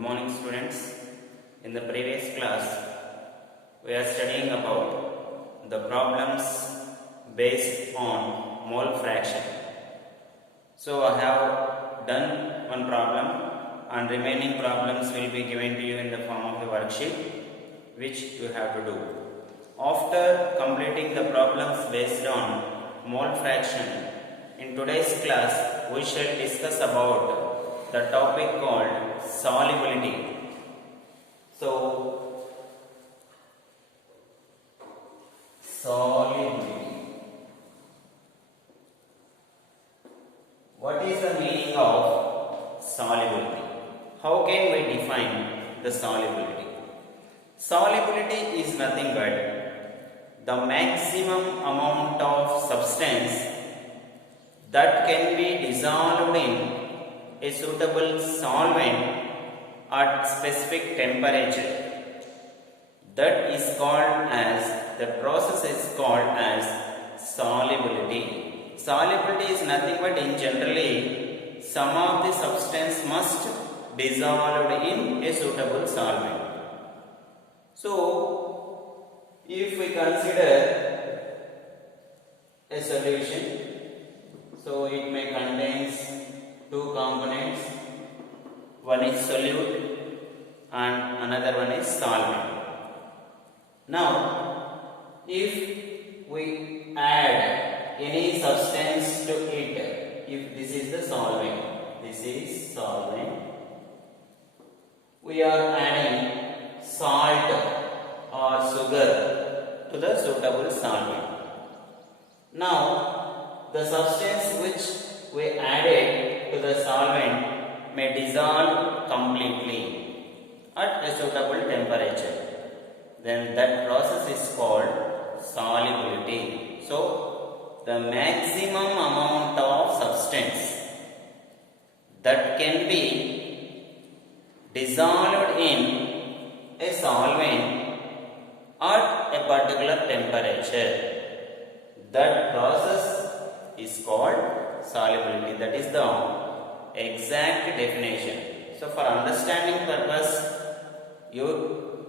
Good morning, students. In the previous class, we are studying about the problems based on mole fraction. So, I have done one problem, and remaining problems will be given to you in the form of a worksheet, which you have to do. After completing the problems based on mole fraction, in today's class, we shall discuss about the topic called solubility. So, solubility. What is the meaning of solubility? How can we define the solubility? Solubility is nothing but the maximum amount of substance that can be dissolved in a suitable solvent at specific temperature. That is called as, the process is called as solubility. Solubility is nothing but in generally some of the substance must dissolved in a suitable solvent. So, if we consider a solution, so it may contains two components, one is solute and another one is solvent. Now, if we add any substance to it, if this is the solvent, we are adding salt or sugar to the suitable solvent. Now, the substance which we added to the solvent may dissolve completely at a suitable temperature. Then that process is called solubility. So, the maximum amount of substance that can be dissolved in a solvent at a particular temperature, that process is called solubility. That is the exact definition. So, for understanding purpose,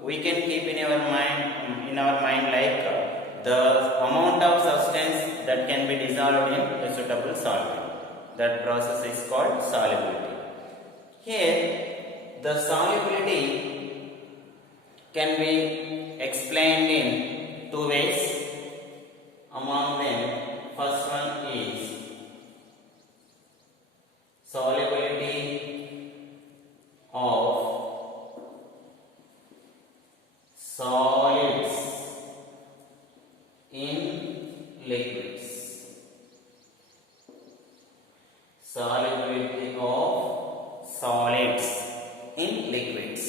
we can keep in our mind like the amount of substance that can be dissolved in a suitable solvent. That process is called solubility. Here, the solubility can be explained in two ways. Among them, first one is solubility of solids in liquids. Solubility of solids in liquids.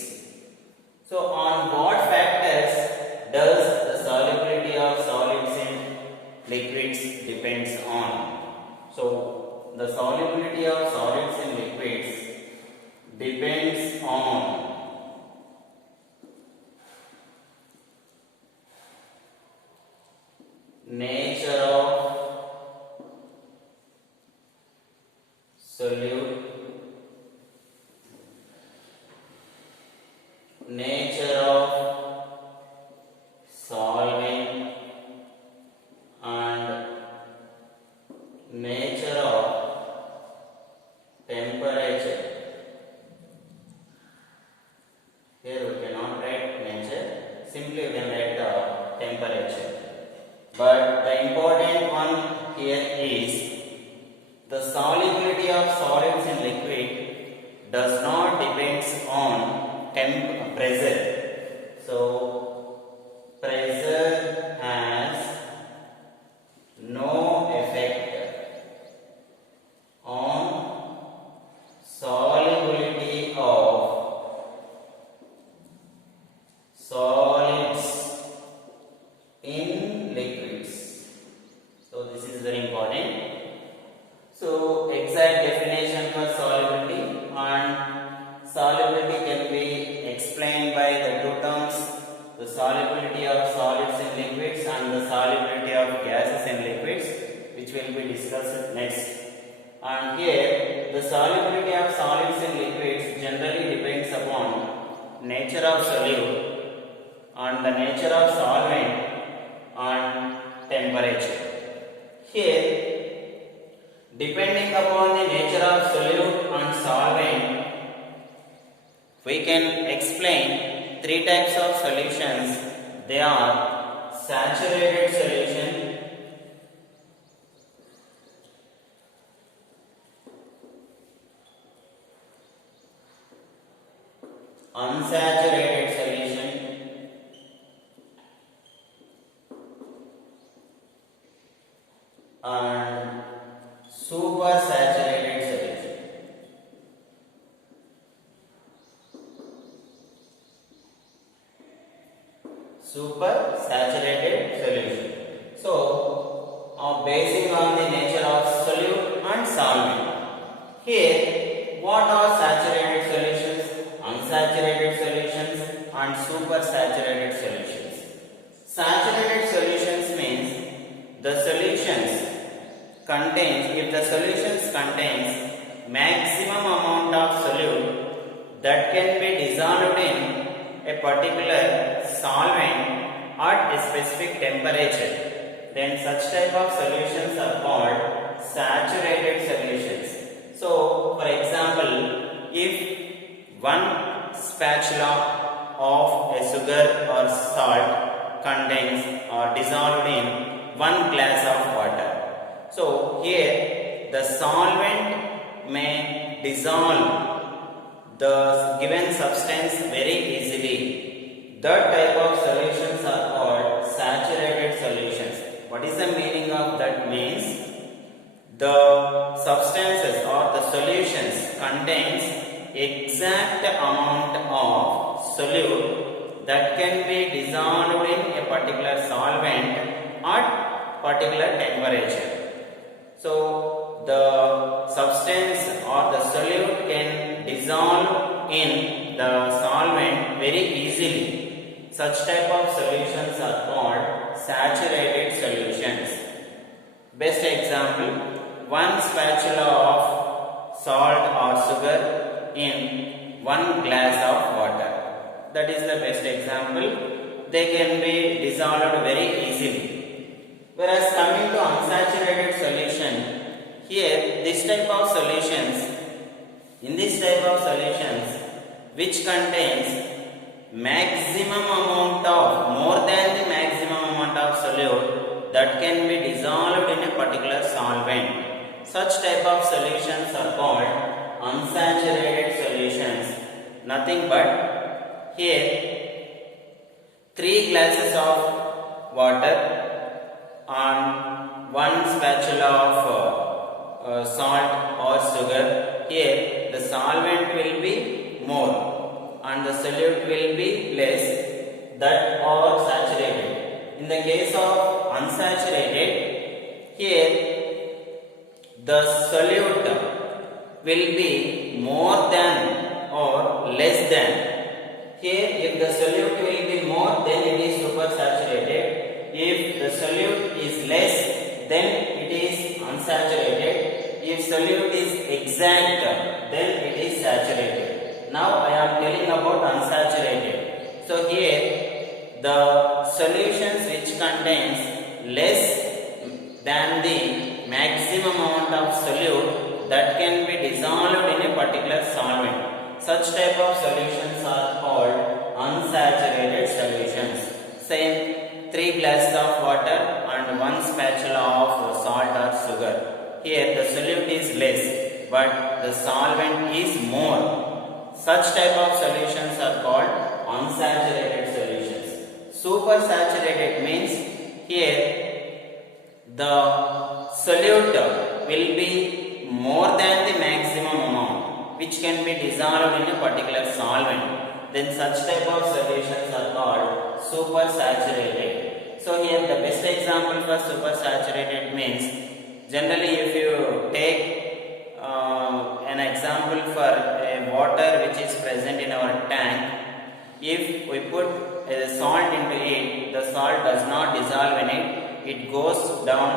So, on what factors does the solubility of solids in liquids depends on? So, the solubility of solids in liquids depends on nature of solute, nature of solvent, and nature of temperature. Here we cannot write nature, simply we can write the temperature. But the important one here is the solubility of solids in liquid does not depend on pressure. So, pressure has no effect on solubility of solids in liquids. So, this is very important. So, exact definition for solubility, and solubility can be explained by the two terms, the solubility of solids in liquids and the solubility of gases in liquids, which will be discussed next. And here, the solubility of solids in liquids generally depends upon nature of solute and the nature of solvent and temperature. Here, depending upon the nature of solute and solvent, we can explain three types of solutions. They are saturated solution, unsaturated solution, and supersaturated solution. Supersaturated solution. So, basing on the nature of solute and solvent. Here, what are saturated solutions, unsaturated solutions, and supersaturated solutions? Saturated solutions means the solutions if the solutions contains maximum amount of solute that can be dissolved in a particular solvent at a specific temperature, then such type of solutions are called saturated solutions. So, for example, if one spatula of a sugar or salt contains or dissolved in 1 glass of water, so here the solvent may dissolve the given substance very easily. That type of solutions are called saturated solutions. What is the meaning of that? Means the substances or the solutions contains exact amount of solute that can be dissolved in a particular solvent at particular temperature. So, the substance or the solute can dissolve in the solvent very easily. Such type of solutions are called saturated solutions. Best example, one spatula of salt or sugar in 1 glass of water. That is the best example. They can be dissolved very easily. Whereas coming to unsaturated solution, here this type of solutions, in this type of solutions which contains maximum amount of, more than the maximum amount of solute that can be dissolved in a particular solvent. Such type of solutions are called unsaturated solutions. Nothing but here 3 glasses of water and 1 spatula of salt or sugar. Here the solvent will be more and the solute will be less, that are saturated. In the case of unsaturated, here the solute will be more than or less than. Here if the solute will be more, then it is supersaturated. If the solute is less, then it is unsaturated. If solute is exact, then it is saturated. Now I am telling about unsaturated. So here the solutions which contains less than the maximum amount of solute that can be dissolved in a particular solvent. Such type of solutions are called unsaturated solutions. Same, 3 glasses of water and 1 spatula of salt or sugar. Here the solute is less, but the solvent is more. Such type of solutions are called unsaturated solutions. Supersaturated means here the solute will be more than the maximum amount which can be dissolved in a particular solvent. Then such type of solutions are called supersaturated. So here the best example for supersaturated means, generally if you take an example for a water which is present in our tank, if we put a salt into it, the salt does not dissolve in it, it goes down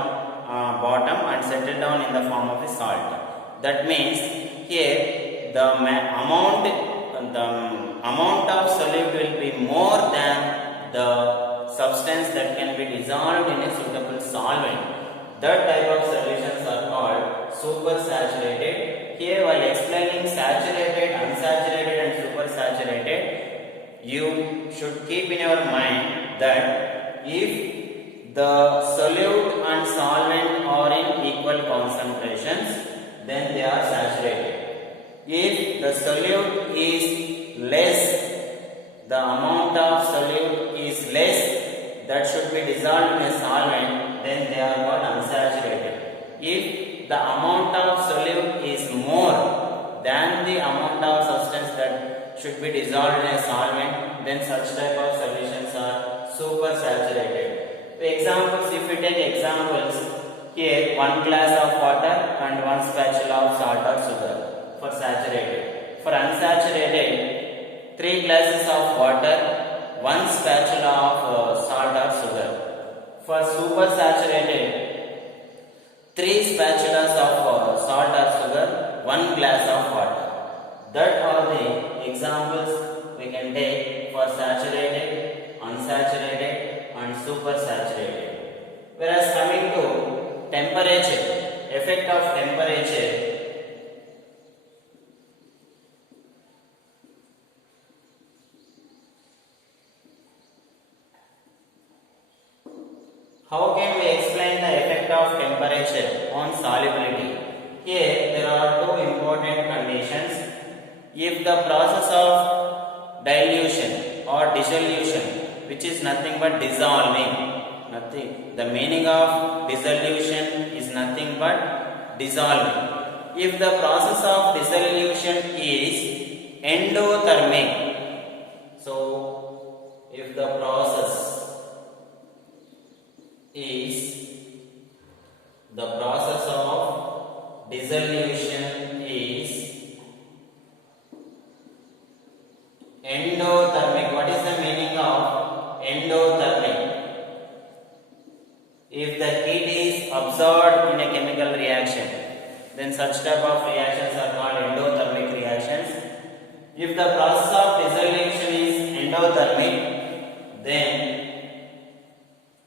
bottom and settle down in the form of a salt. That means here the amount the amount of solute will be more than the substance that can be dissolved in a suitable solvent. That type of solutions are called supersaturated. Here, while explaining saturated, unsaturated and supersaturated, you should keep in your mind that if the solute and solvent are in equal concentrations, then they are saturated. If the solute is less, the amount of solute is less that should be dissolved in a solvent, then they are called unsaturated. If the amount of solute is more than the amount of substance that should be dissolved in a solvent, then such type of solutions are supersaturated. Examples, if we take examples, here 1 glass of water and 1 spatula of salt or sugar for saturated. For unsaturated, 3 glasses of water, 1 spatula of salt or sugar. For supersaturated, 3 spatulas of salt or sugar, 1 glass of water. That are the examples we can take for saturated, unsaturated and supersaturated. Whereas coming to temperature, effect of temperature, how can we explain the effect of temperature on solubility? Here there are two important conditions. If the process of dilution or dissolution, which is nothing but dissolving, the meaning of dissolution is nothing but dissolving. If the process of dissolution is endothermic, so if the process of dissolution is endothermic. What is the meaning of endothermic? If the heat is absorbed in a chemical reaction, then such type of reactions are called endothermic reactions. If the process of dissolution is endothermic, then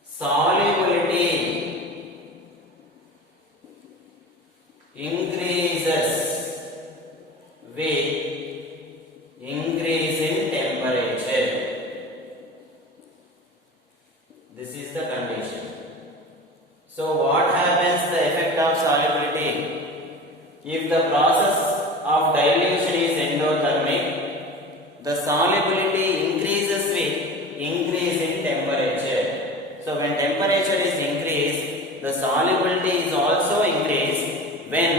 solubility increases with increase in temperature. This is the condition. So what happens, the effect of solubility? If the process of dilution is endothermic, the solubility increases with increase in temperature. So when temperature is increased, the solubility is also increased when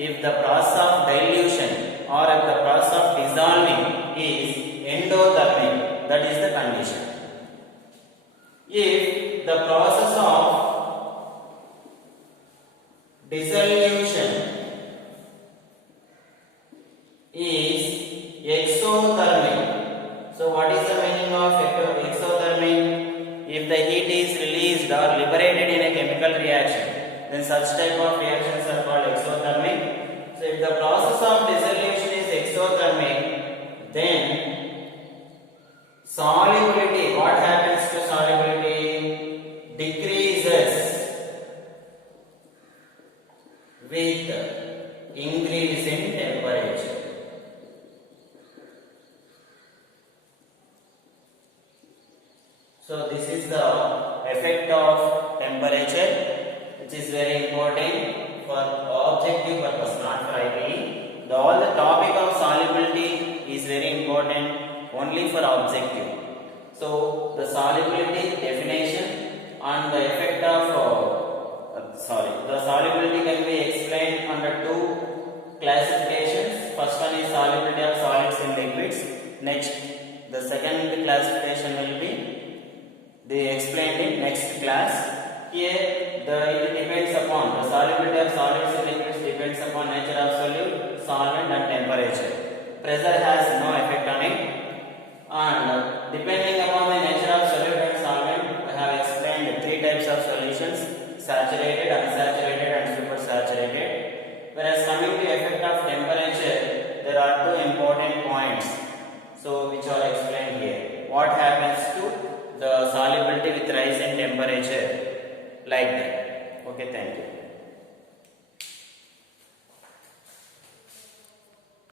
if the process of dilution or if the process of dissolving is endothermic, that is the condition. If the process of dissolution is exothermic, so what is the meaning of exothermic? If the heat is released or liberated in a chemical reaction, then such type of reactions are called exothermic. So if the process of dissolution is exothermic, then solubility, what happens to solubility? Decreases with increase in temperature. So this is the effect of temperature, which is very important for objective purpose, not for IPE. All the topic of solubility is very important only for objective. So the solubility definition and the effect of the solubility can be explained under two classifications. First one is solubility of solids in liquids. Next, the second classification will be explained in next class. Here it depends upon the solubility of solids in liquids depends upon nature of solute, solvent and temperature. Pressure has no effect on it, and depending upon the nature of solute and solvent, I have explained three types of solutions: saturated, unsaturated and supersaturated. Whereas coming to effect of temperature, there are two important points. what happens to the solubility with rise in temperature, like that. Okay, thank you.